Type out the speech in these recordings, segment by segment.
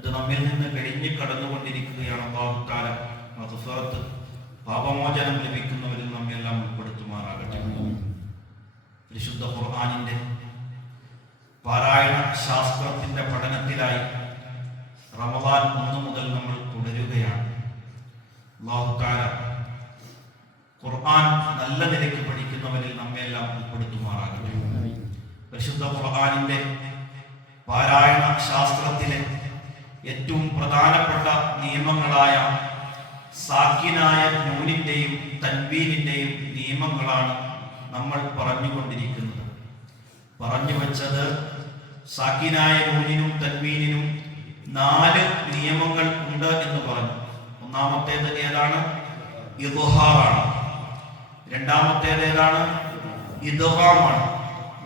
അത് നമ്മിൽ നിന്ന് കഴിഞ്ഞു കടന്നുകൊണ്ടിരിക്കുകയാണ് അള്ളാഹുത്താല. മധുഫറത്ത് പാപമോചനം ലഭിക്കുന്നവരിൽ നമ്മെല്ലാം ഉൾപ്പെടുത്തുമാറാകട്ടെ. പരിശുദ്ധ ഖുർആാനിന്റെ പാരായണ ശാസ്ത്രത്തിന്റെ പഠനത്തിലായി റമദാൻ ഒന്ന് മുതൽ നമ്മൾ തുടരുകയാണ്. അള്ളാഹുത്താല ഖുർആൻ നല്ല നിലയ്ക്ക് പഠിക്കുന്നവരിൽ നമ്മെല്ലാം ഉൾപ്പെടുത്തുമാറാകട്ടെ. പരിശുദ്ധ ഖുർആാനിന്റെ പാരായണ ശാസ്ത്രത്തിലെ ഏറ്റവും പ്രധാനപ്പെട്ട നിയമങ്ങളായ സാക്കിനായ നൂനിന്റെയും തൻവീനിന്റെയും നിയമങ്ങളാണ് നമ്മൾ പറഞ്ഞുകൊണ്ടിരിക്കുന്നത്. പറഞ്ഞു വച്ചത് സാക്കിനായ നൂനിനും തൻവീനിനും നാല് നിയമങ്ങൾ ഉണ്ട് എന്ന് പറഞ്ഞു. ഒന്നാമത്തേത് ഏതാണ്? ഇതുഹാറാണ് രണ്ടാമത്തേത് ഏതാണ്? ഇതുഹാമാണ്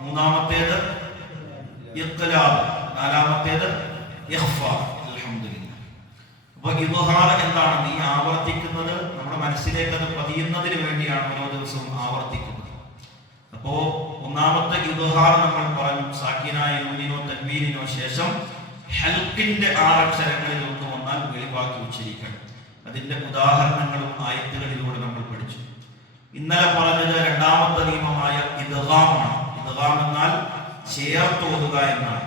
മൂന്നാമത്തേത് ഇഖ്ലാബ്. നാലാമത്തേത് ഇഹ്ഫാ അപ്പൊ ഇദ്ഹാർ എന്താണ്? നീ ആവർത്തിക്കുന്നത് നമ്മുടെ മനസ്സിലേക്ക് അത് പതിയുന്നതിന് വേണ്ടിയാണ് ഓരോ ദിവസവും ആവർത്തിക്കുന്നത്. അപ്പോ ഒന്നാമത്തെ ഇതുഹാർ നമ്മൾ പറഞ്ഞു സാക്കിനായ നൂനിനോ തൻവീനിനോ ശേഷം ഹെൽപ്പിന്റെ ആറക്ഷരങ്ങളിൽ ഒന്ന് വന്നാൽ വെളിവാക്കി ഉച്ചരിക്കണം അതിന്റെ ഉദാഹരണങ്ങളും ആയത്തുകളിലൂടെ നമ്മൾ പഠിച്ചു. ഇന്നലെ പറഞ്ഞത് രണ്ടാമത്തെ നിയമമായ ഇദ്ഗാമാണ് ഇദ്ഗാം എന്നാൽ ചേർത്തോതുക എന്നാണ്.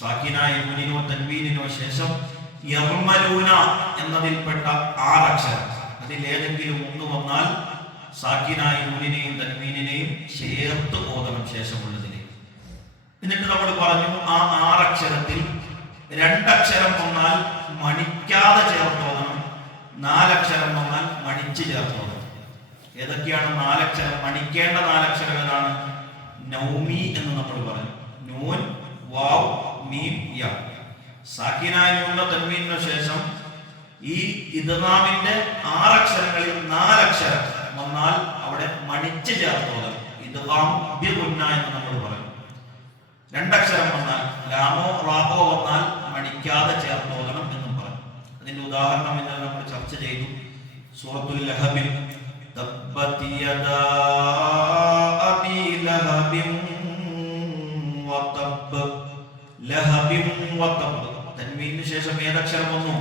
സാക്കിനായ നൂനിനോ തൻവീനിനോ ശേഷം യർമലൂന എന്നതിൽപ്പെട്ട ആറക്ഷരം അതിൽ ഏതെങ്കിലും ഒന്ന് വന്നാൽ സാക്കിനായ നൂനിനെയും തന്മീനിനെയും ചേർത്ത് ഓതണം ശേഷമുള്ളതിനെ എന്നിട്ട് നമ്മൾ പറഞ്ഞു ആ ആറക്ഷരത്തിൽ രണ്ടക്ഷരം വന്നാൽ മണിക്കാതെ ചേർത്ത് ഓതണം നാലക്ഷരം വന്നാൽ മണിച്ച് ചേർത്ത് ഓതണം. ഏതൊക്കെയാണ് നാലക്ഷരം? മണിക്കേണ്ട നാലക്ഷരം ഏതാണ്? നൗമി എന്ന് നമ്മൾ പറഞ്ഞു. നൂൻ വാവ് മീം യ. സാക്കിനായ തന്മീനു ശേഷം ഈ ഇദ്നാമിന്റെ ആറക്ഷരങ്ങളിൽ നാലക്ഷരം വന്നാൽ അവിടെ മണിച്ച് ചേർത്തോതണം ഇതാം ബിഗുന്ന എന്ന് നമ്മൾ പറയും. രണ്ടക്ഷരം വന്നാൽ ലാമോ റാബോ വന്നാൽ മണിക്കാതെ ചേർത്തോതണം എന്നും പറയും. അതിന്റെ ഉദാഹരണം എന്ന് നമ്മൾ ചർച്ച ചെയ്തു. സൂറത്തുൽ ലഹബിൽ തബ്ബത് യദാ അബീ ലഹബിൻ വതബ്ബ് ലഹബിൻ തൻവീനു ശേഷം ഏതക്ഷരം വന്നു?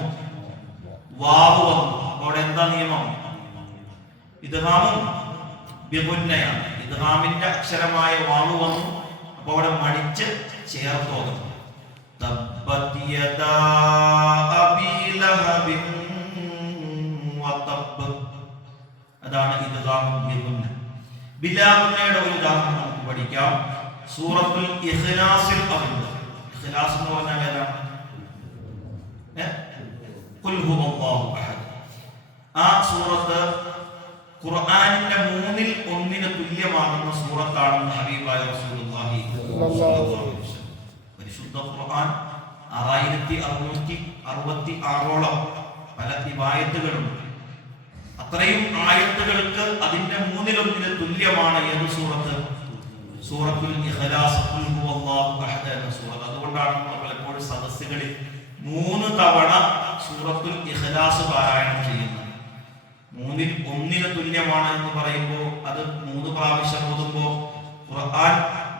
വാവ് വന്നു. അവിടെ എന്താ നിയമം? ഇദ്ഹാമും ബിഗുന്നയാണ് ഇദ്ഹാമിന്റെ അക്ഷരമായ വാവ് വന്നു. അപ്പൊ അവിടെ മണിച്ച് ലഹബിൻ വതബ്ബ്. അതാണ് ബിലാഗുന്നയുടെ ഒരു ഉദാഹരണം നമുക്ക് പഠിക്കാം. സൂറത്തുൽ ഇഖ്ലാസിൽ അതുണ്ട് ഇഖ്ലാസ് എന്ന് പറഞ്ഞാൽ ഏതാണ്? ആ സൂറത്ത് ഖുർആാനിന്റെ മൂന്നിൽ ഒന്നിന് തുല്യമാകുന്ന സൂറത്താണെന്ന് ഹബീബായ റസൂലുള്ളാഹി. പരിശുദ്ധ ഖുർആൻ ആറായിരത്തി അറുന്നൂറ്റി അറുപത്തി ആറോളം പല റിവായത്തുകളുണ്ട് അത്രയും ആയത്തുകൾക്ക് അതിന്റെ മൂന്നിലൊന്നിന് തുല്യമാണ് ഏത് സൂറത്ത്? സൂറത്തുൽ ഇഖ്ലാസ് അതുകൊണ്ടാണ് നമ്മൾ പലപ്പോഴും സദസ്സുകളിൽ മൂന്ന് തവണ സൂറത്തുൽ ഇഖ്ലാസ് പാരായണം ചെയ്യുന്നത് മൂന്നിൽ ഒന്നിന് തുല്യമാണ് എന്ന് പറയുമ്പോൾ അത് മൂന്ന് പ്രാവശ്യം ഓതുമ്പോൾ ഖുർആൻ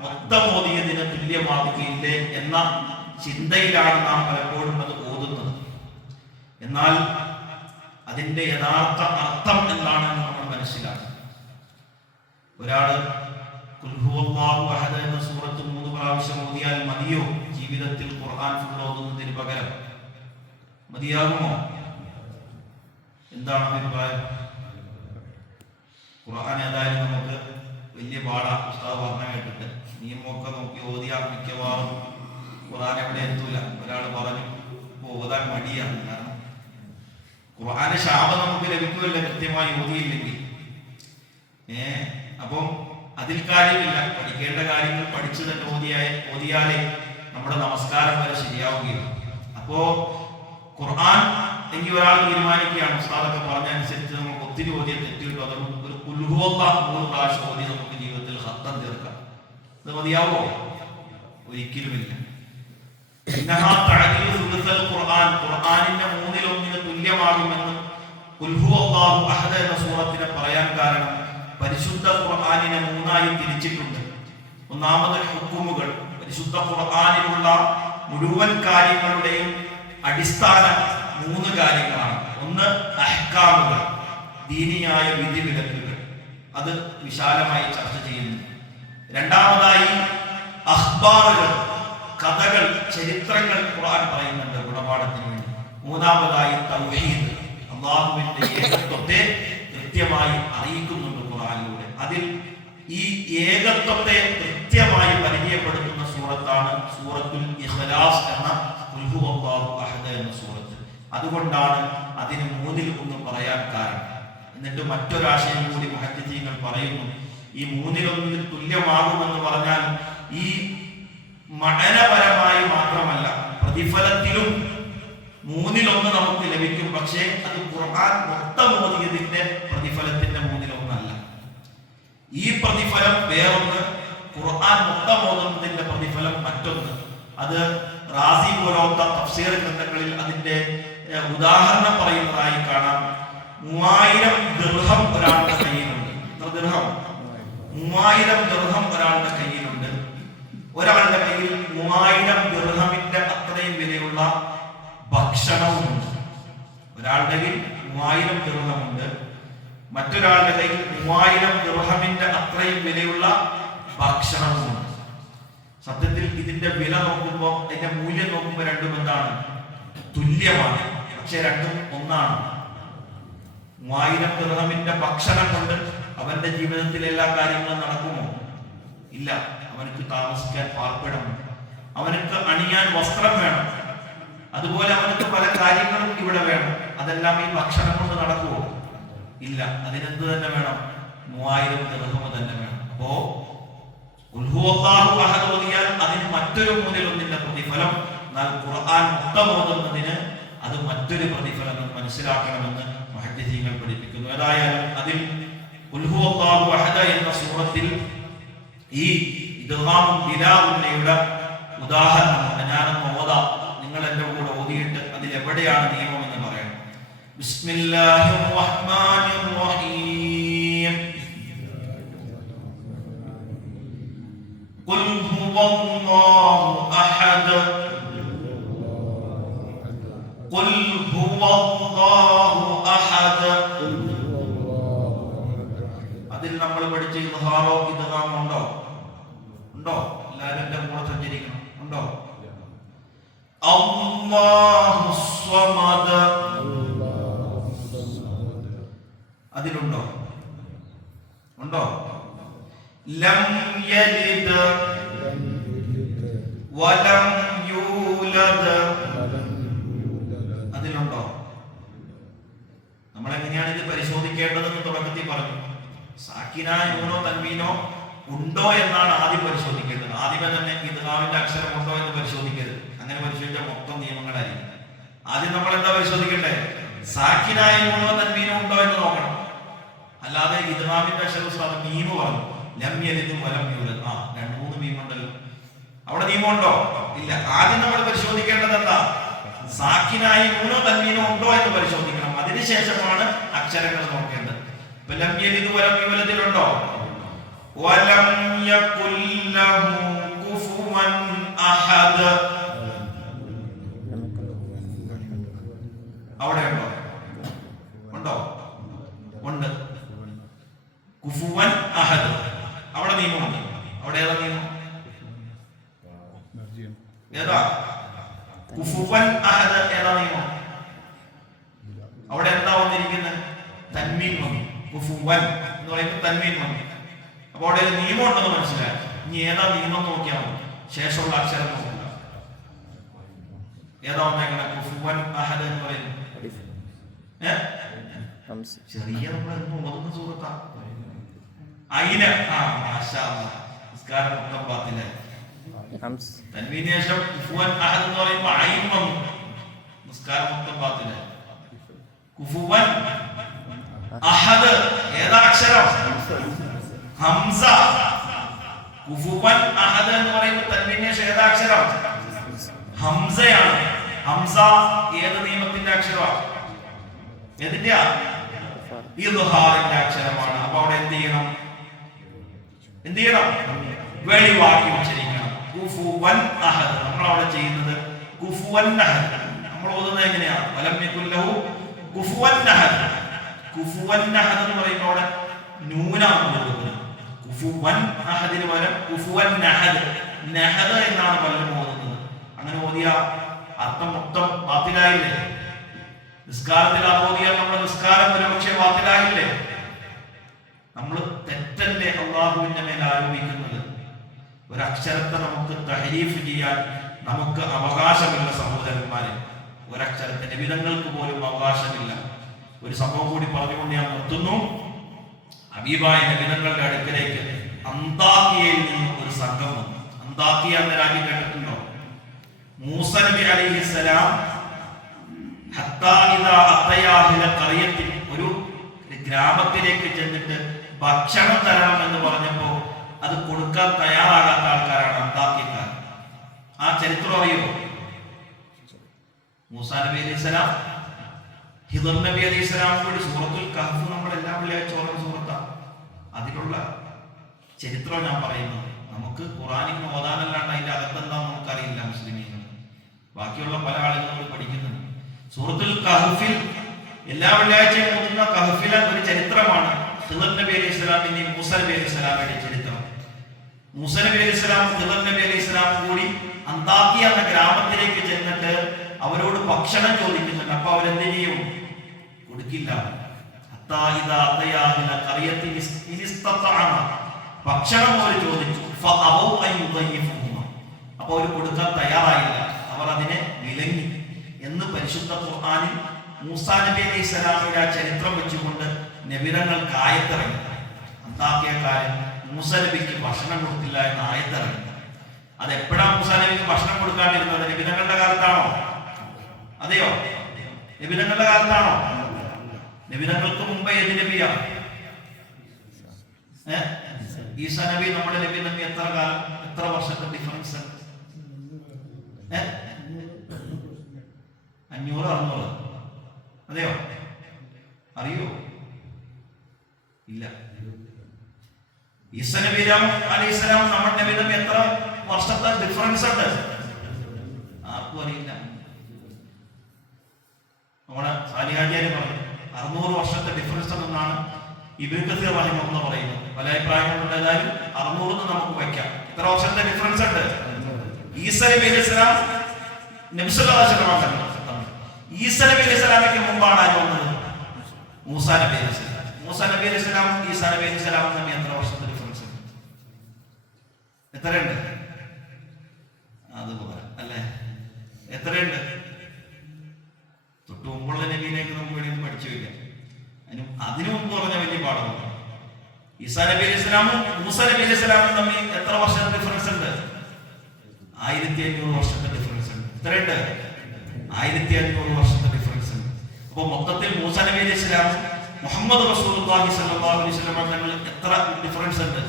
മൊത്തം ഓതിയതിന് തുല്യമാവുകയില്ലേ എന്ന ചിന്തയിലാണ് നാം പലപ്പോഴും അത് ഓതുന്നത്. എന്നാൽ അതിന്റെ യഥാർത്ഥ അർത്ഥം എന്താണെന്ന് നമ്മൾ മനസ്സിലാക്കി ഒരാൾ കുൽഹുവല്ലാഹു അഹദ് എന്ന സൂറത്ത് മൂന്ന് പ്രാവശ്യം ഓതിയാൽ മതിയോ? ജീവിതത്തിൽ ഖുർആൻ ഫുൾ പകരം മതിയാകുമോ? എന്താണ് അഭിപ്രായം? ഖുർആൻ ഏതായാലും നമുക്ക് വലിയ പാടാ ഉസ്താദ് പറഞ്ഞ കേട്ടിട്ട് നിയമമൊക്കെ നോക്കി ഓതിയാ മിക്കവാറും ഖുർആൻ എവിടെ എത്തൂല. ഒരാൾ പറഞ്ഞു ഓതാൻ മടിയാണ്. കാരണം ഖുർആന്റെ ശാപം നമുക്ക് ലഭിക്കുമല്ല കൃത്യമായി ഓതിയില്ലെങ്കിൽ. ഏ അപ്പം അതിൽ കാര്യമില്ല. പഠിക്കേണ്ട കാര്യങ്ങൾ പഠിച്ചു തന്നെ ഓതിയായ ഓതിയാലേ നമ്മുടെ നമസ്കാരം വരെ ശരിയാവുകയാണ് അപ്പോ ഖുർആൻ എങ്കിൽ ഒരാൾ തീരുമാനിക്കുകയാണ് ഉസ്താദൊക്കെ പറഞ്ഞനുസരിച്ച് നമുക്ക് ഒത്തിരി ഓതിയ തെറ്റുകിട്ടും അത് ഒരു കുൽഹുവല്ല മൂന്ന് പ്രാവശ്യം ഓതി നമുക്ക് ജീവിതത്തിൽ ഹത്തം തീർക്കാം. അത് മതിയാവോ? ഒരിക്കലുമില്ല. ഖുർആൻ ഖുർആനിന്റെ മൂന്നിലൊന്നിന് തുല്യമാകുമെന്ന് ഖുൽഹു അഹദ എന്ന സൂറത്തിനെ പറയാൻ കാരണം പരിശുദ്ധ ഖുർആനിനെ മൂന്നായി തിരിച്ചിട്ടുണ്ട്. ഒന്നാമത് ഹുക്കുമുകൾ. പരിശുദ്ധ ഖുർആാനിലുള്ള മുഴുവൻ കാര്യങ്ങളുടെയും അടിസ്ഥാന മൂന്ന് കാര്യങ്ങളാണ്. ഒന്ന് അഹ്കാമുകൾ ദീനിയായ വിധി വിലക്കുകൾ അത് വിശാലമായി ചർച്ച ചെയ്യുന്നു. രണ്ടാമതായി അഖ്ബാറുകൾ കഥകൾ ചരിത്രങ്ങൾ ഖുർആൻ പറയുന്നുണ്ട് ഗുണപാഠത്തിന് വേണ്ടി. മൂന്നാമതായി തൗഹീദ്. അള്ളാഹുവിന്റെ ഏകത്വത്തെ കൃത്യമായി അറിയിക്കുന്നുണ്ട് ഖുർആനിലൂടെ. അതിൽ ഈ ഏകത്വത്തെ കൃത്യമായി പരിചയപ്പെടുത്തുന്ന സൂറത്താണ് സൂറത്തുൽ ഇഖ്ലാസ് എന്ന ഖുൽഹു അല്ലാഹു അഹദ് എന്ന സൂറത്ത്. അതുകൊണ്ടാണ് അതിന് മൂന്നിൽ ഒന്ന് പറയാൻ കാരണം. എന്നിട്ട് മറ്റൊരാശയം കൂടി മഹത്യങ്ങൾ പറയുന്നു ഈ മൂന്നിലൊന്നിൽ തുല്യമാകുമെന്ന് പറഞ്ഞാൽ ഈ മടനപരമായി മാത്രമല്ല പ്രതിഫലത്തിലും മൂന്നിലൊന്ന് നമുക്ക് ലഭിക്കും. പക്ഷേ അത് ഖുർആൻ മൊത്തം ഓതിയതിന്റെ പ്രതിഫലത്തിന്റെ മൂന്നിലൊന്നല്ല. ഈ പ്രതിഫലം വേറൊന്ന് ഖുർആൻ മൊത്തം ഓതുന്നതിന്റെ പ്രതിഫലം മറ്റൊന്ന്. അത് റാസി പോലത്തെ തഫ്സീർ ഗ്രന്ഥങ്ങളിൽ അതിന്റെ ഉദാഹരണം പറയുന്നതായി കാണാം. മൂവായിരം ദൃഹം ഒരാളുടെ കയ്യിലുണ്ട്. ദൃഹം മൂവായിരം ദൃഹം ഒരാളുടെ കയ്യിലുണ്ട്. ഒരാളുടെ കയ്യിൽ മൂവായിരം ദൃഹമിന്റെ അത്രയും വിലയുള്ള ഭക്ഷണവുമുണ്ട്. ഒരാളുടെ കയ്യിൽ മൂവായിരം ദൃഹമുണ്ട് മറ്റൊരാളുടെ കയ്യിൽ മൂവായിരം ദൃഹമിന്റെ അത്രയും വിലയുള്ള ഭക്ഷണവുമുണ്ട് സത്യത്തിൽ ഇതിന്റെ വില നോക്കുമ്പോൾ അതിന്റെ മൂല്യം നോക്കുമ്പോൾ രണ്ടും എന്താണ്? തുല്യമാണ്. പക്ഷെ രണ്ടും ഒന്നാണ്. മൂവായിരം ദൃഹമിന്റെ ഭക്ഷണം കൊണ്ട് അവന്റെ ജീവിതത്തിലെ എല്ലാ കാര്യങ്ങളും നടക്കുമോ? ഇല്ല. അവനക്ക് താമസിക്കാൻ പാർപ്പിടം. അവനക്ക് അണിയാൻ വസ്ത്രം വേണം. അതുപോലെ അവനക്ക് പല കാര്യങ്ങളും ഇവിടെ വേണം. അതെല്ലാം ഈ ഭക്ഷണം കൊണ്ട് നടക്കുമോ ഇല്ല. അതിനെന്ത് തന്നെ വേണം? മൂവായിരം ദൃഹമ തന്നെ വേണം. അപ്പോ ഓതിയാൽ അതിന് മറ്റൊരു മൂന്നിലൊന്നിന്റെ പ്രതിഫലം എന്നാൽ ഖുർആൻ മൊത്തം അത് മറ്റൊരു പ്രതിഫലം മനസ്സിലാക്കണമെന്ന് മഹദ്ദീങ്ങൾ പഠിപ്പിക്കുന്നു. ഏതായാലും അതിൽ എന്ന സൂറത്തിൽ ഈ ഇദ്ഗാമും ഉദാഹരണം ഞാനൊന്ന് ഓതാം. നിങ്ങൾ എന്റെ കൂടെ ഓതിയിട്ട് അതിൽ എവിടെയാണ് നിയമം എന്ന് പറയണം ബിസ്മില്ലാഹിർ റഹ്മാനിർ റഹീം. قل هو الله أحد قل هو الله أحد അതിൽ നമ്മൾ പഠിച്ച ഇദ്ഹാറോ ഇദ്ഗാം ഉണ്ടോ ഉണ്ടോ എല്ലാവരും എൻ്റെ കൂടെ സഞ്ചരിക്കണം ഉണ്ടോ അല്ലാഹു സ്വമദ് അതിലുണ്ടോ ഉണ്ടോ ലം യലിദ് വലം യൂലദ് അതിലുണ്ടോ? നമ്മൾ എങ്ങനെയാണ് ഇത് പരിശോധിക്കേണ്ടതെന്ന് തുടക്കത്തിൽ പറഞ്ഞു. സാക്കിന യൂനോ തൻവീനോ ഉണ്ടോ എന്നാണ് ആദ്യം പരിശോധിക്കേണ്ടത്. ആദ്യമേ തന്നെ ഇതാവിന്റെ അക്ഷരം ഉണ്ടോ എന്ന് പരിശോധിക്കരുത്. അങ്ങനെ പരിശോധിച്ച മൊത്തം നിയമങ്ങളായിരിക്കും. ആദ്യം നമ്മൾ എന്താ പരിശോധിക്കണ്ടേ സാക്കിനായ യൂനോ തൻവീനോ ഉണ്ടോ എന്ന് നോക്കണം. അല്ലാതെ ഇതാവിന്റെ അക്ഷരം മീമ് പറഞ്ഞു. ലം വലം യൂലദ് ആ രണ്ട് മൂന്ന് നിയമമുണ്ടല്ലോ അവിടെ നിയമമുണ്ടോ ഇല്ല. ആദ്യം നമ്മൾ പരിശോധിക്കേണ്ടത് എന്താ? സാക്കിനായി മൂന്നോ തന്മീനോ ഉണ്ടോ എന്ന് പരിശോധിക്കണം. അതിനുശേഷമാണ് അക്ഷരങ്ങൾ നോക്കേണ്ടത്. ഇപ്പൊ ലം യലിദ് വലം യൂലത്തിലുണ്ടോ വലം യകുല്ലഹു ലഹു കുഫുവൻ അഹദ് അവിടെ ഉണ്ടോ ഉണ്ടോ ഉണ്ട് കുഫുവൻ അഹദ് അവിടെ നിയമമുണ്ട് അവിടെ ഏതാ നിയമം ഏതാ കുഫുവൻ അഹദ് ഏതാ നിയമം അവിടെ എന്താ വന്നിരിക്കുന്നത് തന്മീൻ വന്നു കുഫുവൻ എന്ന് പറയുമ്പോൾ തന്മീൻ വന്നു അപ്പൊ അവിടെ ഒരു നിയമം ഉണ്ടെന്ന് മനസ്സിലായി. ഇനി ഏതാ നിയമം നോക്കിയാൽ മതി. ശേഷമുള്ള അക്ഷരം നോക്കുക ഏതാ വന്നേക്കണ കുഫുവൻ അഹദ് എന്ന് പറയുന്നത്. ഏ? ചെറിയ നമ്മൾ ഓതുന്ന സുഹൃത്താ. അയിന. ആ മാഷാ. നിസ്കാരം മൊത്തം പാത്തില്ല? തൻവീന് ശേഷം കുഫുവൻ അഹദ് എന്ന് പറയുമ്പോൾ അയിൻ വന്നു. നിസ്കാരം മൊത്തം പാത്തില്ല? കുഫുവൻ അഹദ്. ഏതാ അക്ഷരം? ഹംസ. അഹദ് അക്ഷരം ഹംസയാണ്. ഹംസ ഏത് നിയമത്തിന്റെ അക്ഷരമാണ്? ഏതിന്റെയാ? ഇദ്ഹാറിന്റെ അക്ഷരമാണ്. അപ്പൊ അവിടെ എന്ത് ചെയ്യണം? എന്ത് ചെയ്യണം? വെളിവാക്കി ഉച്ചരിക്കണം അഹദ്. നമ്മൾ അവിടെ ചെയ്യുന്നത് അഹദ്. നമ്മൾ ഓതുന്നത് എങ്ങനെയാണ് അഹദ്. നഹദ് എന്ന് പറയുമ്പോൾ അവിടെ നൂനാണ് കൊടുക്കുന്നത് അഹദിന് പകരം ഉഫുവൻ നഹദ്. നഹദ് എന്നാണ് പലരും ഓതുന്നത്. അങ്ങനെ ഓതിയ അർത്ഥം മൊത്തം ബാത്തിലായില്ലേ? നിസ്കാരത്തിൽ അത് ഓതിയാൽ നമ്മുടെ നിസ്കാരം ഒരുപക്ഷെ ബാത്തിലായില്ലേ? നമ്മൾ തെറ്റല്ലേ അള്ളാഹുവിന്റെ മേൽ ആരോപിക്കുന്നത്? ഒരക്ഷരത്തെ നമുക്ക് തഹരീഫ് ചെയ്യാൻ നമുക്ക് അവകാശമില്ല സഹോദരന്മാരെ. ഒരക്ഷരത്തിന്റെ വിധങ്ങൾക്ക് പോലും അവകാശമില്ല. ഒരു സംഭവം കൂടി പറഞ്ഞുകൊണ്ട് ഞാൻ നിർത്തുന്നു. അബീബായ നബിതങ്ങളുടെ അടുക്കലേക്ക് അന്താക്കിയയിൽ നിന്ന് ഒരു സംഘം വന്നു. അന്താക്കിയ എന്ന രാജ്യം കേട്ടിട്ടുണ്ടോ? മൂസ നബി അലൈഹിസ്സലാം ഖറിയത്തിൽ ഒരു ഗ്രാമത്തിലേക്ക് ചെന്നിട്ട് ഭക്ഷണം തരണം എന്ന് പറഞ്ഞപ്പോ അത് കൊടുക്കാൻ തയ്യാറാകാത്ത ആൾക്കാരാണ് അന്താക്കിയക്കാർ. ആ ചരിത്രം അറിയുമോ? മൂസാ നബി അലൈഹി സ്വലാം ഹിദർ നബി അലൈഹി സ്വലാം കൂടി സൂറത്തുൽ കഹഫ് നമ്മൾ എല്ലാ വെള്ളിയാഴ്ച അതിലുള്ള ചരിത്രം ഞാൻ പറയുന്നത് നമുക്ക് ഖുറാനിൽ ഓതാനല്ലാണ്ട് അതിന്റെ അകത്തെന്താ നമുക്കറിയില്ല മുസ്ലിമീങ്ങൾ. ബാക്കിയുള്ള പല ആളുകളും പഠിക്കുന്നുണ്ട് സൂറത്തുൽ കഹഫിൽ എല്ലാ വെള്ളിയാഴ്ചയും ഓതുന്ന കഹഫിലെ ഒരു ചരിത്രമാണ്. ഹിദർ നബി അലൈഹി ഇസ്ലാമിന്റെയും മൂസ നബി അലൈഹി സ്വലാമിന്റെയും ചരിത്രം. മൂസ നബി അലൈഹി ഇസ്ലാം ഹിദർ നബി അലൈഹി ഇസ്ലാം കൂടി അന്താക്കി എന്ന ഗ്രാമത്തിലേക്ക് ചെന്നിട്ട് അവരോട് ഭക്ഷണം ചോദിക്കുന്നുണ്ട്. അപ്പൊ അവരെന്ത് ചെയ്യും? കൊടുക്കില്ല. ഭക്ഷണം അവർ ചോദിച്ചു. അപ്പൊ അവർ കൊടുക്കാൻ തയ്യാറായില്ല. അവർ അതിനെ വിലങ്ങി. എന്ന് പരിശുദ്ധ ഖുർആനിൽ മൂസാ നബി അലൈഹി സ്വലാമിന്റെ ആ ചരിത്രം വെച്ചുകൊണ്ട് നബിരങ്ങൾക്ക് ആയത്തിറങ്ങി. അന്താക്കിയക്കാരൻ മൂസ നബിക്ക് ഭക്ഷണം കൊടുത്തില്ല എന്ന് ആയത്തിറങ്ങി. അത് എപ്പോഴാ മൂസാ നബിക്ക് ഭക്ഷണം കൊടുക്കാണ്ടിരുന്നത്? നബിതങ്ങളുടെ കാലത്താണോ? അതെയോ? നബിതങ്ങളുടെ കാലത്താണോ? നബിതങ്ങൾക്ക് മുമ്പ് ഏത് നബിയാ? ഈസാ നബി നമ്മുടെ നബി നബി എത്ര കാലം എത്ര വർഷത്തെ ഡിഫറൻസ്? അഞ്ഞൂറ് അറുന്നൂറ്. അതെയോ? അറിയോ? ഇല്ല. ഈസ നബി അലൈഹി സ്വലാം നമ്മുടെ നബി നബി എത്ര വർഷത്തെ ഡിഫറൻസ് ഉണ്ട്? ആർക്കും അറിയില്ല. നമ്മുടെ സാലിഹാചാര്യ പറഞ്ഞു. അറുന്നൂറ് വർഷത്തെ ഡിഫറൻസ് എന്നാണ് ഇബിൻ റഹിമെന്ന് പറയുന്നത്. പല അഭിപ്രായങ്ങളുണ്ട് ഏതായാലും അറുന്നൂറ് എന്ന് നമുക്ക് വയ്ക്കാം. ഇത്ര വർഷത്തെ ഡിഫറൻസ് ഉണ്ട്. അലൈഹി മുമ്പാണ് മൂസാ മൂസാ എത്ര വർഷത്തെ ഡിഫറൻസ് എത്രയുണ്ട്? അതുപോലെ അല്ലേ? എത്രയുണ്ട്? തൊട്ട് മുമ്പുള്ള നബീനേക്ക് നമുക്ക് വേണമെങ്കിൽ പഠിച്ചു വയ്ക്കാം. അതിന് അതിനു മുമ്പ് പറഞ്ഞ വലിയ പാഠമാണ്. ഈസാ നബി അലൈഹി സ്വലാമും മൂസ നബി അലൈഹി സ്വലാമും തമ്മിൽ എത്ര വർഷത്തെ ഡിഫറൻസ് ഉണ്ട്? ആയിരത്തി അഞ്ഞൂറ് വർഷത്തെ ഡിഫറൻസ് ഉണ്ട്. ഇത്രയുണ്ട് ആയിരത്തി അഞ്ഞൂറ് വർഷത്തെ ഡിഫറൻസ് ഉണ്ട്. അപ്പൊ മൊത്തത്തിൽ മൂസ നബി അലൈഹി ഇസ്ലാം മുഹമ്മദ് റസൂലുള്ളാഹി സ്വല്ലല്ലാഹു അലൈഹി വസല്ലം തമ്മിൽ എത്ര ഡിഫറൻസ് ഉണ്ട്?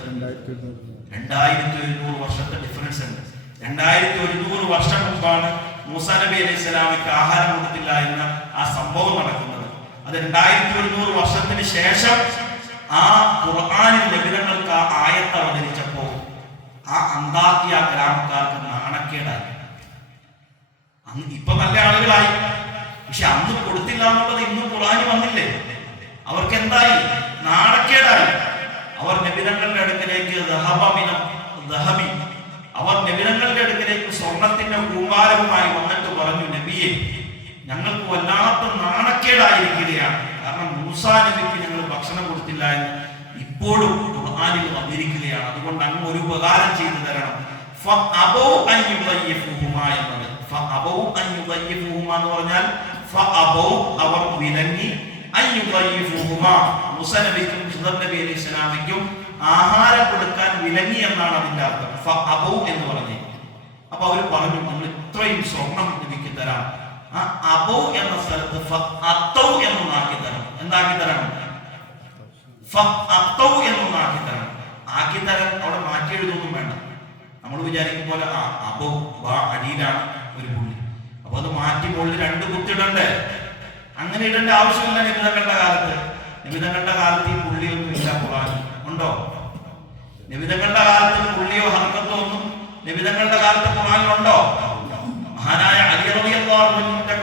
രണ്ടായിരത്തി ഒരുന്നൂറ് വർഷത്തെ ഡിഫറൻസ് ഉണ്ട്. രണ്ടായിരത്തി ഒരുന്നൂറ് വർഷം മുമ്പാണ് മൂസ അലി അലൈഹി സ്വലാമിക്ക് ആഹാരം കൊടുത്തില്ല എന്ന ആ സംഭവം നടക്കുന്നത്. അത് രണ്ടായിരത്തി ഒരുന്നൂറ് വർഷത്തിന് ശേഷം ആ ഖുർആാനിൽ ലഭിതങ്ങൾക്ക് ആ ആയത്ത് അവതരിച്ചപ്പോ ആ അന്താക്കിയ ഗ്രാമക്കാർക്ക് നാണക്കേടായി. അന്ന് ഇപ്പൊ നല്ല ആളുകളായി. പക്ഷെ അന്ന് കൊടുത്തില്ല എന്നുള്ളത് ഇന്നും ഖുർആാനി വന്നില്ലേ? അവർക്ക് എന്തായി നാണക്കേടായി. അവർ നബിതങ്ങളുടെ അടുക്കലേക്ക് ദഹബി അവർ നബിതങ്ങളുടെ അടുക്കലേക്ക് സ്വർണത്തിന്റെ കൂമാരവുമായി വന്നിട്ട് പറഞ്ഞു നബിയെ ഞങ്ങൾക്ക് വല്ലാത്ത നാണക്കേടായിരിക്കുകയാണ്. കാരണം മൂസാ നബിക്ക് ഞങ്ങൾ ഭക്ഷണം കൊടുത്തില്ല എന്ന് ഇപ്പോഴും ഖുർആാനിൽ വന്നിരിക്കുകയാണ്. അതുകൊണ്ട് അങ്ങ് ഒരു ഉപകാരം ചെയ്തു തരണം. എന്ന് പറഞ്ഞാൽ അവർ വിലങ്ങി നബിക്കും നബി അലൈഹി സ്വലാമിക്കും ആഹാരം കൊടുക്കാൻ വിലങ്ങി എന്നാണ് അതിന്റെ അർത്ഥം. ഫഅബൗ എന്ന് പറഞ്ഞു. അപ്പൊ അവർ പറഞ്ഞു നമ്മൾ ഇത്രയും സ്വർണം നബിക്ക് തരാം ആ അബൗ എന്ന സ്ഥലത്ത് എന്നൊന്നാക്കി തരണം എന്താക്കി തരണം എന്നൊന്നാക്കി തരണം ആക്കി തരാൻ അവിടെ മാറ്റി എഴുതൊന്നും വേണ്ട. നമ്മൾ വിചാരിക്കും പോലെ ആ അബോ വാ അടിയിലാണ് ഒരു പുള്ളി. അപ്പൊ അത് മാറ്റി മുകളിൽ രണ്ട് കുത്തിടണ്ടേ? അങ്ങനെ ഇടേണ്ട ആവശ്യമില്ല നിമിതങ്ങളുടെ കാലത്ത്. നിമിതങ്ങളുടെ കാലത്ത് ഈ പുള്ളിയൊന്നും ഇല്ല ഖുറാൻ ഉണ്ടോ? നിബിതങ്ങളുടെ കാലത്ത് പുള്ളിയോ ഹർക്കത്തോ ഒന്നും നിബിതങ്ങളുടെ കാലത്ത് ഖുറാനിലുണ്ടോ മഹാനായ അലി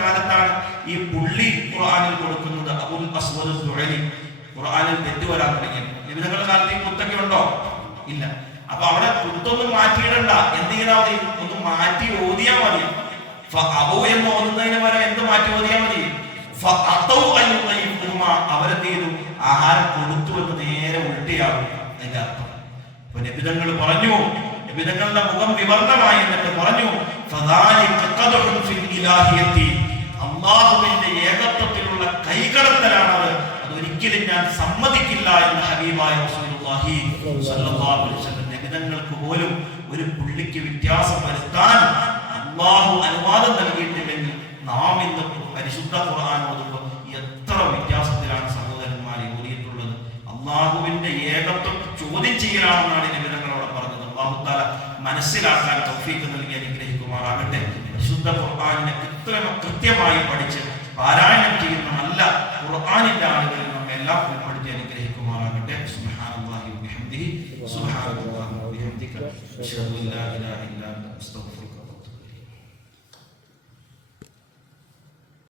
കാലത്താണ് ഈ പുള്ളി ഖുർആനിൽ കൊടുക്കുന്നത് അബുൽ അസ്വദ് ദുഅലി ഖുർആനിൽ തെറ്റുവരാൻ തുടങ്ങി നിമിതങ്ങളുടെ കാലത്ത് ഈ കുത്തൊക്കെ ഉണ്ടോ? ഇല്ല. അപ്പൊ അവിടെ കുത്തൊന്നും മാറ്റിയിടണ്ട. എന്ത് ചെയ്താൽ മതി? ഒന്ന് മാറ്റി ഓതിയാ മതി. അബോ എന്ന് ഓതുന്നതിന് വരെ എന്ത് മാറ്റി ഓതിയാ മതി. അവരെന്ത് ചെയ്തു? ആഹാരം കൊടുത്തു. എന്ന് നേരെ ഉൾട്ടിയാകും അതിന്റെ അർത്ഥം ഇപ്പൊ നിബിതങ്ങൾ പറഞ്ഞു നിബിതങ്ങളുടെ മുഖം വിവർണമായി എന്നിട്ട് പറഞ്ഞു. അള്ളാഹുവിന്റെ ഏകത്വത്തിലുള്ള കൈകടത്തലാണത് അതൊരിക്കലും ഞാൻ സമ്മതിക്കില്ല എന്ന് ഹബീബായ നബിതങ്ങൾക്ക് പോലും ഒരു പുള്ളിക്ക് വ്യത്യാസം വരുത്താൻ അള്ളാഹു അനുവാദം നൽകിയിട്ടില്ലെങ്കിൽ നാം ഇന്ന് പരിശുദ്ധ ഖുർആൻ ഓതുമ്പോൾ എത്ര വ്യത്യാസത്തിലാണ് അള്ളാഹുവിന്റെ ഏകത്വം ചോദ്യം ചെയ്യലാണെന്നാണ് നിബിധങ്ങളോട് പറഞ്ഞത്. അള്ളാഹുത്താല മനസ്സിലാക്കാൻ തൗഫീഖ് നൽകി അനുഗ്രഹിക്കുമാറാകട്ടെ. ശുദ്ധ ഖുർആാനിനെ കൃത്രിമ കൃത്യമായി പഠിച്ച് പാരായണം ചെയ്യുന്ന നല്ല ഖുർആാനിന്റെ ആളുകളിൽ നമ്മെ എല്ലാം ഉൾപ്പെടുത്തി അനുഗ്രഹിക്കുമാറാകട്ടെ. സുബ്ഹാനല്ലാഹി വബിഹംദിഹി സുബ്ഹാനല്ലാഹി